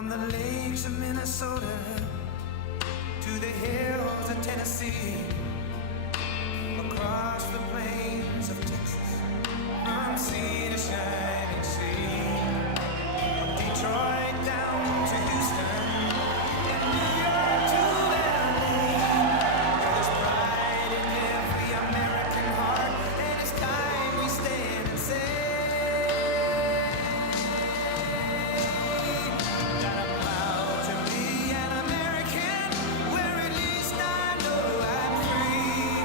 From the lakes of Minnesota to the hills of Tennessee, across the plains of Texas, from sea to shining sea, from Detroit down to Houston, and New York to LA. There's pride in every American heart, and it's time we stand and say that I'm proud to be an American, where at least I know I'm free.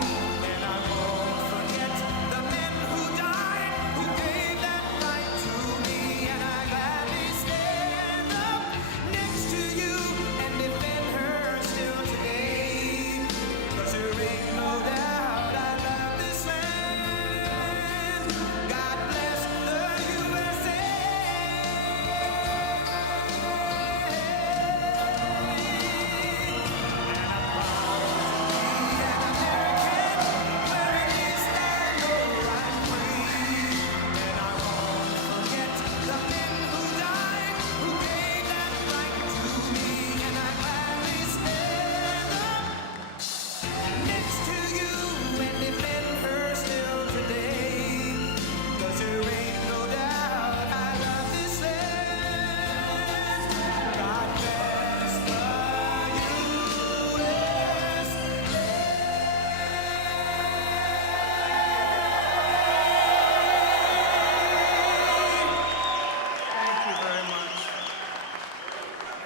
And I won't forget the men who died, who gave that right to me. And I gladly stand up next to you and defend her still today. 'Cause there ain't no doubt I love this land. God bless the USA.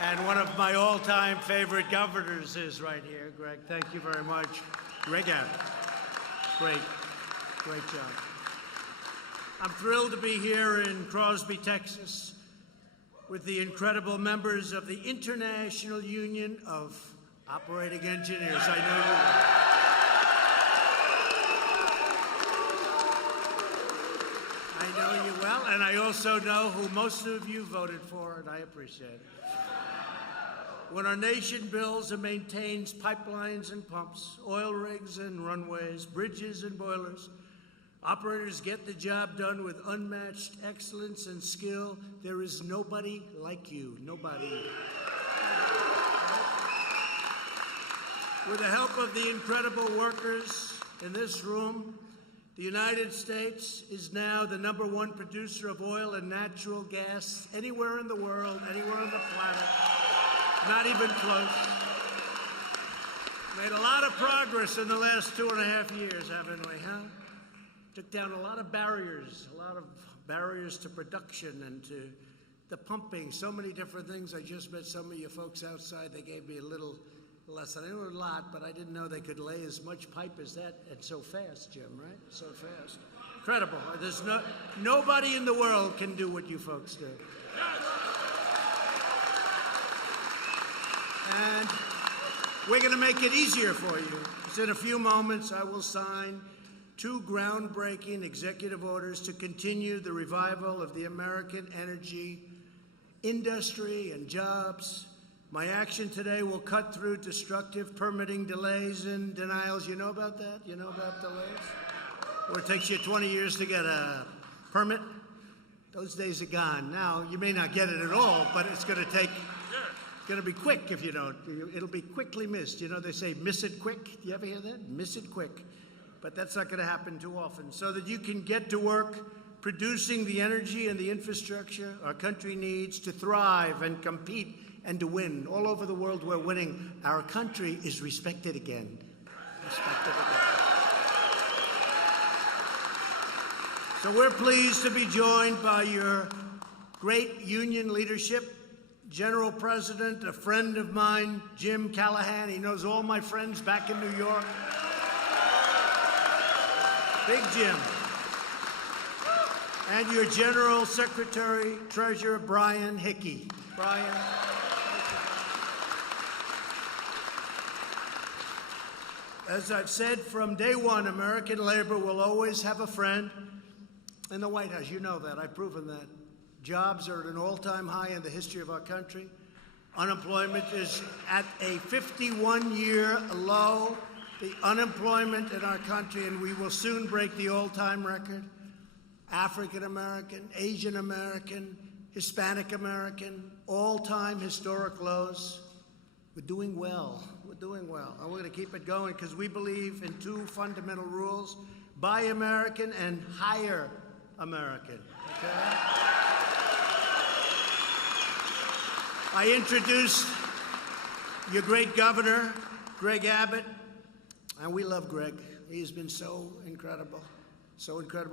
And one of my all-time favorite governors is right here, Greg. Thank you very much. Greg Abbott. Great job. I'm thrilled to be here in Crosby, Texas, with the incredible members of the International Union of Operating Engineers. I know you well. I know you well, and I also know who most of you voted for, and I appreciate it. When our nation builds and maintains pipelines and pumps, oil rigs and runways, bridges and boilers, operators get the job done with unmatched excellence and skill. There is nobody like you, nobody. With the help of the incredible workers in this room, the United States is now the #1 producer of oil and natural gas anywhere in the world, anywhere on the planet. Not even close. Made a lot of progress in the last 2.5 years, haven't we, huh? Took down a lot of barriers to production and to the pumping, so many different things. I just met some of you folks outside. They gave me a little lesson. I knew a lot, but I didn't know they could lay as much pipe as that, and so fast, Jim, right? So fast. Incredible. There's nobody in the world can do what you folks do. And we're going to make it easier for you. Because in a few moments, I will sign 2 groundbreaking executive orders to continue the revival of the American energy industry and jobs. My action today will cut through destructive permitting delays and denials. You know about that? You know about delays? Where it takes you 20 years to get a permit? Those days are gone. Now, you may not get it at all, but it's going to take... It's going to be quick if you don't. It'll be quickly missed. You know, they say miss it quick. Do you ever hear that? Miss it quick. But that's not going to happen too often. So that you can get to work producing the energy and the infrastructure our country needs to thrive and compete and to win. All over the world, we're winning. Our country is respected again. Respected again. So we're pleased to be joined by your great union leadership. General President, a friend of mine, Jim Callahan. He knows all my friends back in New York. Big Jim. And your General Secretary, Treasurer, Brian Hickey. Brian. As I've said from day one, American labor will always have a friend in the White House. You know that. I've proven that. Jobs are at an all-time high in the history of our country. Unemployment is at a 51-year low. The unemployment in our country, and we will soon break the all-time record. African American, Asian American, Hispanic American, all-time historic lows. We're doing well. We're doing well. And we're going to keep it going because we believe in two fundamental rules: buy American and hire American. Okay? I introduced your great governor, Greg Abbott, and we love Greg. He's been so incredible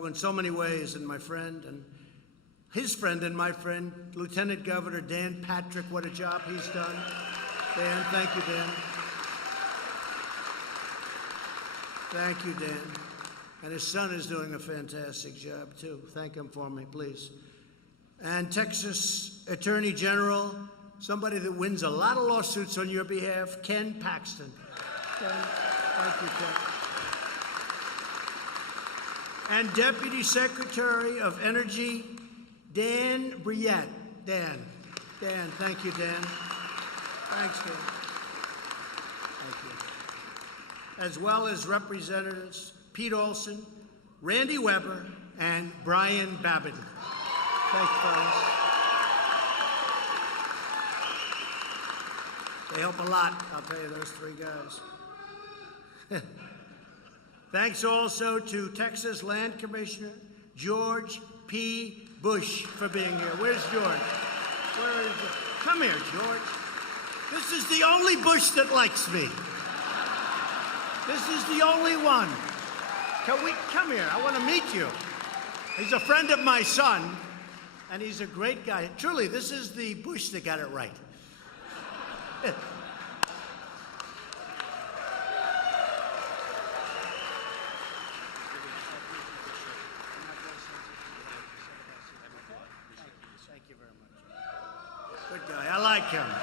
in so many ways, and my friend, and his friend and my friend, Lieutenant Governor Dan Patrick, what a job he's done. Dan, thank you, Dan. Thank you, Dan. And his son is doing a fantastic job, too. Thank him for me, please. And Texas Attorney General, somebody that wins a lot of lawsuits on your behalf, Ken Paxton. Ken, thank you, Ken. And Deputy Secretary of Energy, Dan Briette. Dan, thank you, Dan. Thanks, Dan. Thank you. As well as Representatives Pete Olson, Randy Weber, and Brian Babbitt. Thanks, fellas. They help a lot, I'll tell you, those three guys. Thanks also to Texas Land Commissioner George P. Bush for being here. Where's George? Where is George? Come here, George. This is the only Bush that likes me. This is the only one. Come here, I want to meet you. He's a friend of my son, and he's a great guy. Truly, this is the Bush that got it right.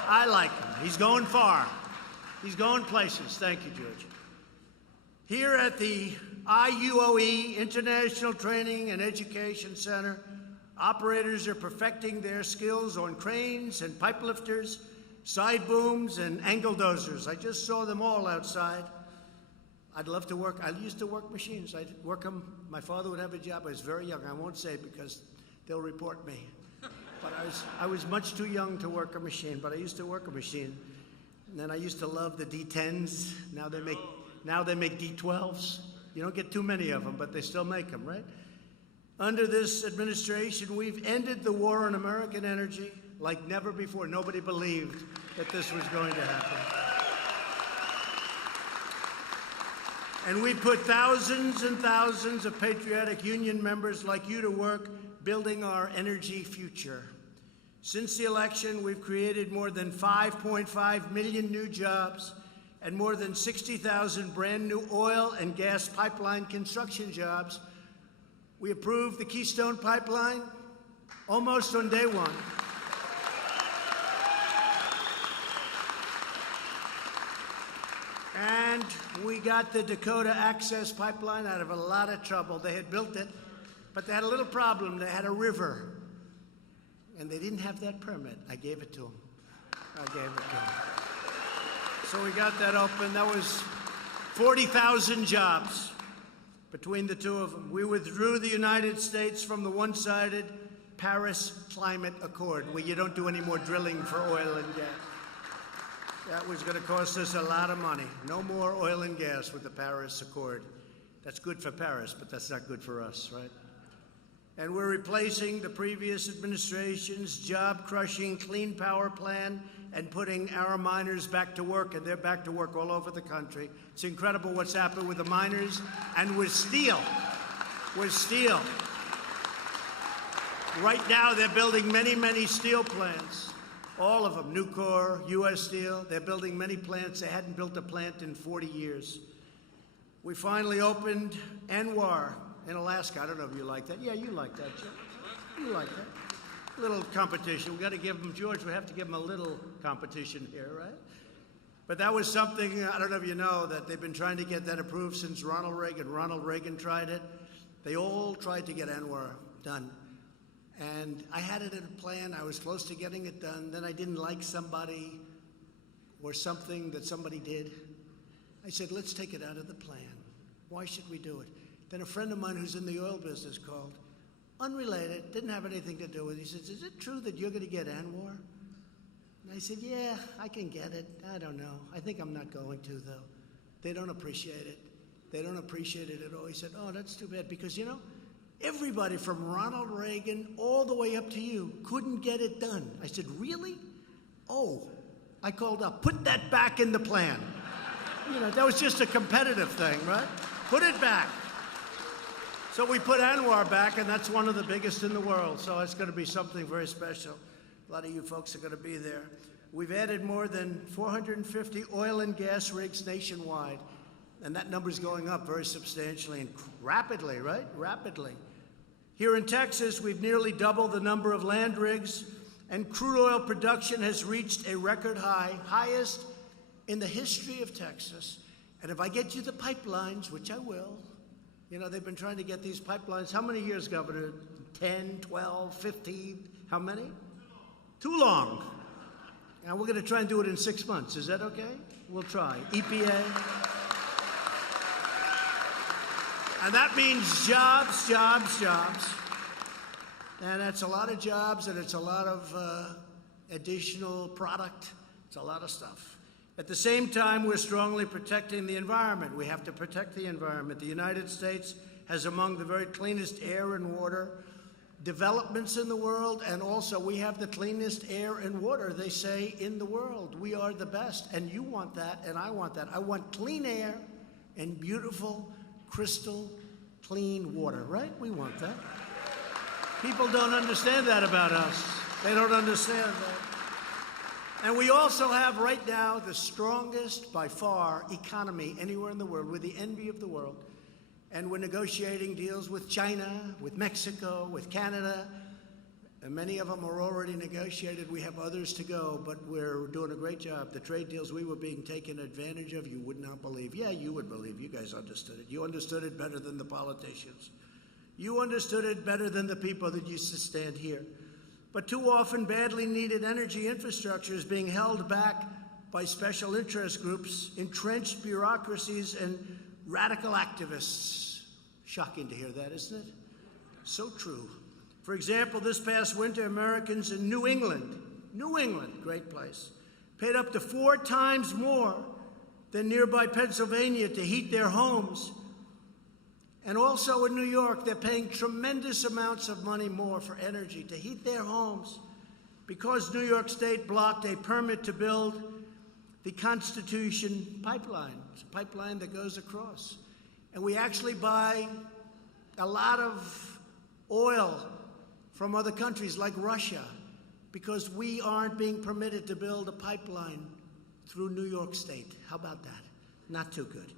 I like him. He's going far. He's going places. Thank you, George. Here at the IUOE, International Training and Education Center, operators are perfecting their skills on cranes and pipe lifters, side booms, and angle dozers. I just saw them all outside. I'd love to work. I used to work machines. I'd work them. My father would have a job. I was very young. I won't say because they'll report me. But I was much too young to work a machine, but I used to work a machine. And then I used to love the D10s. Now they make D12s. You don't get too many of them, but they still make them, right? Under this administration, we've ended the war on American energy like never before. Nobody believed that this was going to happen. And we put thousands and thousands of patriotic union members like you to work building our energy future. Since the election, we've created more than 5.5 million new jobs and more than 60,000 brand new oil and gas pipeline construction jobs. We approved the Keystone Pipeline almost on day one. And we got the Dakota Access Pipeline out of a lot of trouble. They had built it, but they had a little problem. They had a river, and they didn't have that permit. I gave it to them. So we got that open. That was 40,000 jobs between the two of them. We withdrew the United States from the one-sided Paris Climate Accord, where you don't do any more drilling for oil and gas. That was going to cost us a lot of money. No more oil and gas with the Paris Accord. That's good for Paris, but that's not good for us, right? And we're replacing the previous administration's job-crushing Clean Power Plan and putting our miners back to work, and they're back to work all over the country. It's incredible what's happened with the miners and with steel. Right now, they're building many, many steel plants. All of them, Nucor, U.S. Steel. They're building many plants. They hadn't built a plant in 40 years. We finally opened ANWR in Alaska. I don't know if you like that. Yeah, you like that, Joe. You like that. Little competition. We've got to give them, George, we have to give them a little competition here, right? But that was something, I don't know if you know, that they've been trying to get that approved since Ronald Reagan. Ronald Reagan tried it. They all tried to get ANWR done. And I had it in a plan. I was close to getting it done. Then I didn't like somebody or something that somebody did. I said, let's take it out of the plan. Why should we do it? Then a friend of mine who's in the oil business called, unrelated, didn't have anything to do with it. He says, is it true that you're going to get ANWR? I said, yeah, I can get it. I don't know. I think I'm not going to, though. They don't appreciate it. They don't appreciate it at all. He said, oh, that's too bad, because, you know, everybody from Ronald Reagan all the way up to you couldn't get it done. I said, really? Oh, I called up, put that back in the plan. You know, that was just a competitive thing, right? Put it back. So we put Anwar back, and that's one of the biggest in the world. So it's going to be something very special. A lot of you folks are going to be there. We've added more than 450 oil and gas rigs nationwide. And that number's going up very substantially and rapidly, right? Rapidly. Here in Texas, we've nearly doubled the number of land rigs, and crude oil production has reached a record high, highest in the history of Texas. And if I get you the pipelines, which I will, you know, they've been trying to get these pipelines. How many years, Governor? 10, 12, 15? How many? Too long. Now we're going to try and do it in 6 months. Is that okay? We'll try. EPA. And that means jobs, jobs, jobs. And that's a lot of jobs, and it's a lot of additional product. It's a lot of stuff. At the same time, we're strongly protecting the environment. We have to protect the environment. The United States has among the very cleanest air and water developments in the world, and also we have the cleanest air and water, they say, in the world. We are the best, and you want that, and I want that. I want clean air and beautiful, crystal clean water, right? We want that. People don't understand that about us. They don't understand that. And we also have right now the strongest, by far, economy anywhere in the world. We're the envy of the world. And we're negotiating deals with China, with Mexico, with Canada. And many of them are already negotiated. We have others to go, but we're doing a great job. The trade deals we were being taken advantage of, you would not believe. Yeah, you would believe. You guys understood it. You understood it better than the politicians. You understood it better than the people that used to stand here. But too often, badly needed energy infrastructure is being held back by special interest groups, entrenched bureaucracies, and radical activists. Shocking to hear that, isn't it? So true. For example, this past winter, Americans in New England, great place, paid up to 4 times more than nearby Pennsylvania to heat their homes. And also in New York, they're paying tremendous amounts of money more for energy to heat their homes because New York State blocked a permit to build the Constitution pipeline. It's a pipeline that goes across. And we actually buy a lot of oil from other countries like Russia because we aren't being permitted to build a pipeline through New York State. How about that? Not too good.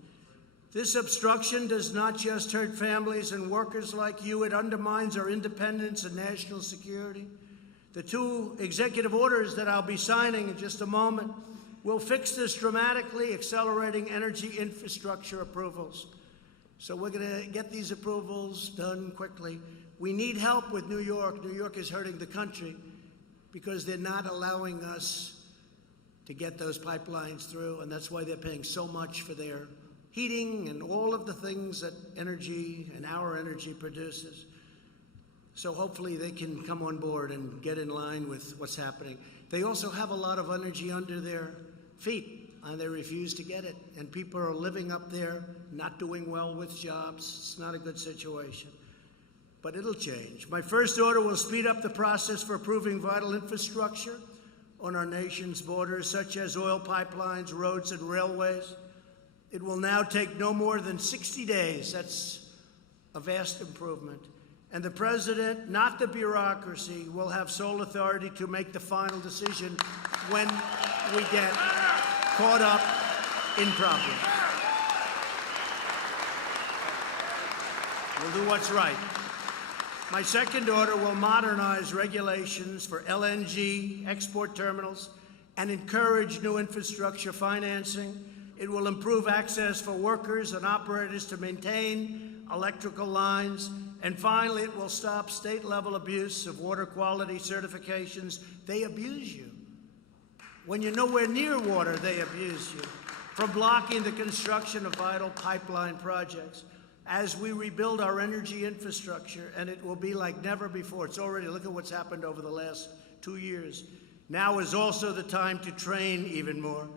This obstruction does not just hurt families and workers like you, it undermines our independence and national security. The 2 executive orders that I'll be signing in just a moment will fix this dramatically, accelerating energy infrastructure approvals. So we're going to get these approvals done quickly. We need help with New York. New York is hurting the country because they're not allowing us to get those pipelines through, and that's why they're paying so much for their heating and all of the things that energy and our energy produces. So hopefully they can come on board and get in line with what's happening. They also have a lot of energy under their feet, and they refuse to get it. And people are living up there, not doing well with jobs. It's not a good situation. But it'll change. My first order will speed up the process for approving vital infrastructure on our nation's borders, such as oil pipelines, roads, and railways. It will now take no more than 60 days. That's a vast improvement. And the president, not the bureaucracy, will have sole authority to make the final decision when we get caught up in problems. We'll do what's right. My second order will modernize regulations for LNG export terminals and encourage new infrastructure financing. It will improve access for workers and operators to maintain electrical lines. And finally, it will stop state-level abuse of water quality certifications. They abuse you. When you're nowhere near water, they abuse you. From blocking the construction of vital pipeline projects. As we rebuild our energy infrastructure, and it will be like never before. It's already, look at what's happened over the last 2 years. Now is also the time to train even more.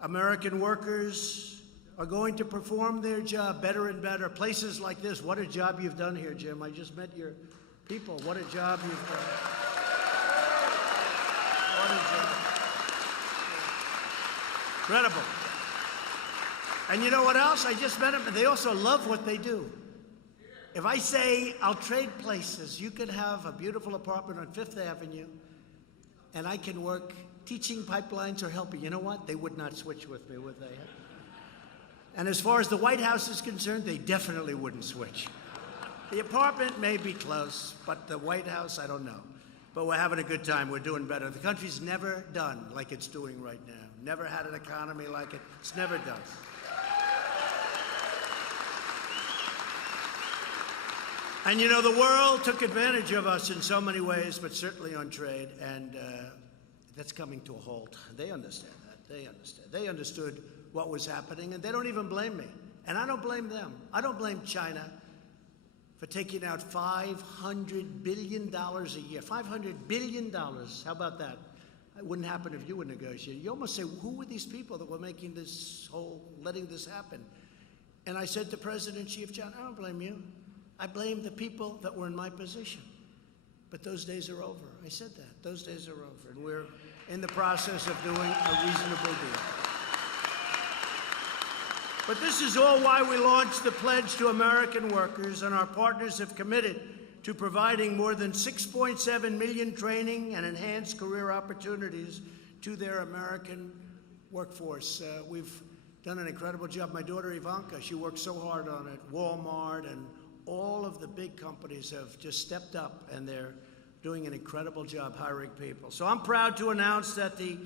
American workers are going to perform their job better and better. Places like this, what a job you've done here, Jim. I just met your people. What a job you've done. What a job. Incredible. And you know what else? I just met them, and they also love what they do. If I say I'll trade places, you could have a beautiful apartment on Fifth Avenue, and I can work teaching pipelines or helping. You know what? They would not switch with me, would they? And as far as the White House is concerned, they definitely wouldn't switch. The apartment may be close, but the White House, I don't know. But we're having a good time. We're doing better. The country's never done like it's doing right now. Never had an economy like it. It's never done. And you know, the world took advantage of us in so many ways, but certainly on trade, and that's coming to a halt. They understand that. They understand. They understood what was happening, and they don't even blame me. And I don't blame them. I don't blame China for taking out $500 billion a year. $500 billion. How about that? It wouldn't happen if you were negotiating. You almost say, who were these people that were making this whole, letting this happen? And I said to President Xi of China, I don't blame you. I blame the people that were in my position. But those days are over. I said that. Those days are over. And we're in the process of doing a reasonable deal. But this is all why we launched the Pledge to American Workers, and our partners have committed to providing more than 6.7 million training and enhanced career opportunities to their American workforce. We've done an incredible job. My daughter Ivanka, she worked so hard on it. Walmart and all of the big companies have just stepped up, and they're doing an incredible job hiring people. So I'm proud to announce that the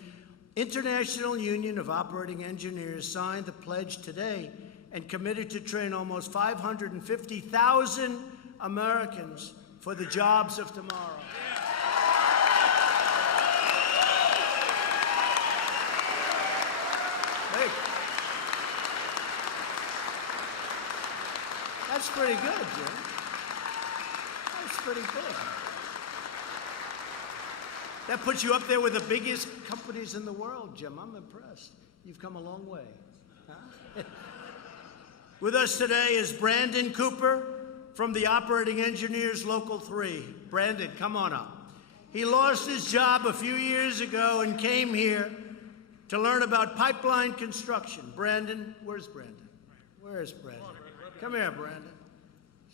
International Union of Operating Engineers signed the pledge today and committed to train almost 550,000 Americans for the jobs of tomorrow. Hey, that's pretty good, Jim. That's pretty good. That puts you up there with the biggest companies in the world, Jim. I'm impressed. You've come a long way. Huh? With us today is Brandon Cooper from the Operating Engineers Local 3. Brandon, come on up. He lost his job a few years ago and came here to learn about pipeline construction. Brandon, where's Brandon? Where's Brandon? Come here, Brandon.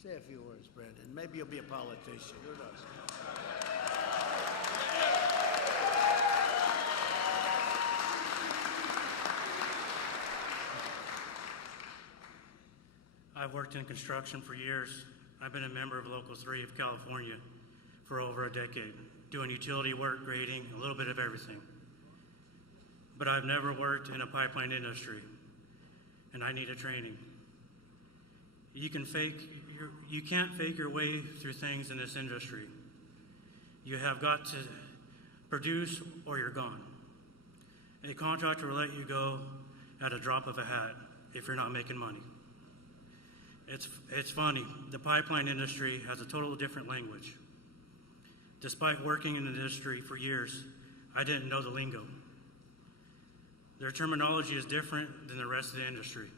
Say a few words, Brandon. Maybe you'll be a politician. Who knows? I've worked in construction for years. I've been a member of Local 3 of California for over a decade, doing utility work, grading, a little bit of everything. But I've never worked in a pipeline industry, and I need a training. You can't fake your way through things in this industry. You have got to produce or you're gone. A contractor will let you go at a drop of a hat if you're not making money. It's funny, the pipeline industry has a totally different language. Despite working in the industry for years, I didn't know the lingo. Their terminology is different than the rest of the industry.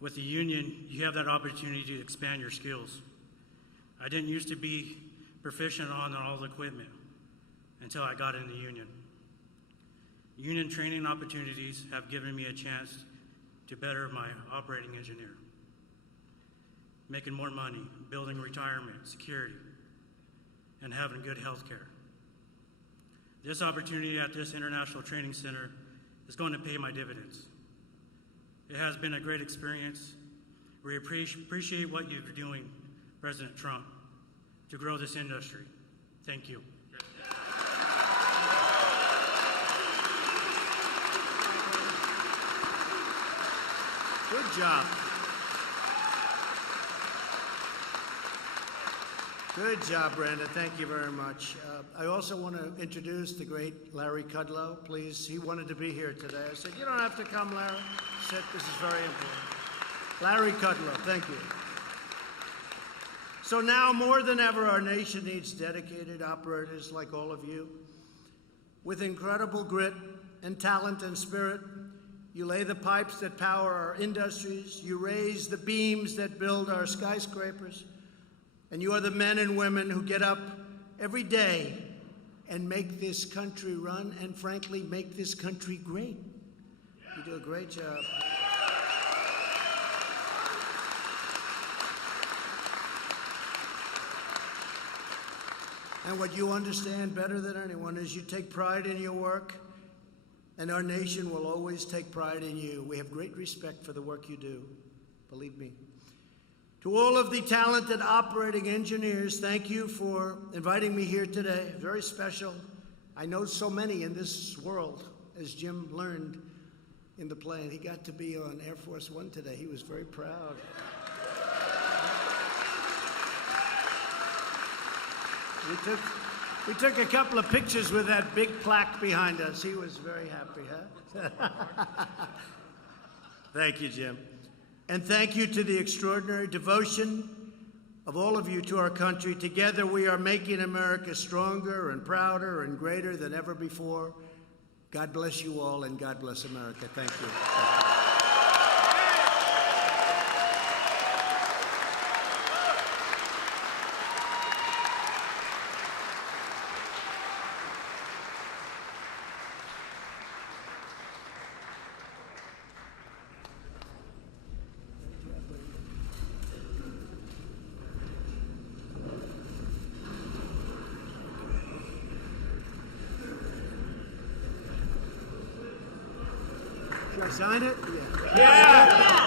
With the union, you have that opportunity to expand your skills. I didn't used to be proficient on all the equipment until I got in the union. Union training opportunities have given me a chance to better my operating engineer, making more money, building retirement, security, and having good health care. This opportunity at this International Training Center is going to pay my dividends. It has been a great experience. We appreciate what you're doing, President Trump, to grow this industry. Thank you. Good job. Good job, Brandon. Thank you very much. I also want to introduce the great Larry Kudlow, please. He wanted to be here today. I said, you don't have to come, Larry. He said, this is very important. Larry Kudlow, thank you. So now more than ever, our nation needs dedicated operators like all of you. With incredible grit and talent and spirit, you lay the pipes that power our industries, you raise the beams that build our skyscrapers, and you are the men and women who get up every day and make this country run and, frankly, make this country great. You do a great job. And what you understand better than anyone is you take pride in your work, and our nation will always take pride in you. We have great respect for the work you do, believe me. To all of the talented operating engineers, thank you for inviting me here today. Very special. I know so many in this world, as Jim learned in the plane. He got to be on Air Force One today. He was very proud. We took a couple of pictures with that big plaque behind us. He was very happy, huh? Thank you, Jim. And thank you to the extraordinary devotion of all of you to our country. Together we are making America stronger and prouder and greater than ever before. God bless you all, and God bless America. Thank you. Should I sign it? Yeah.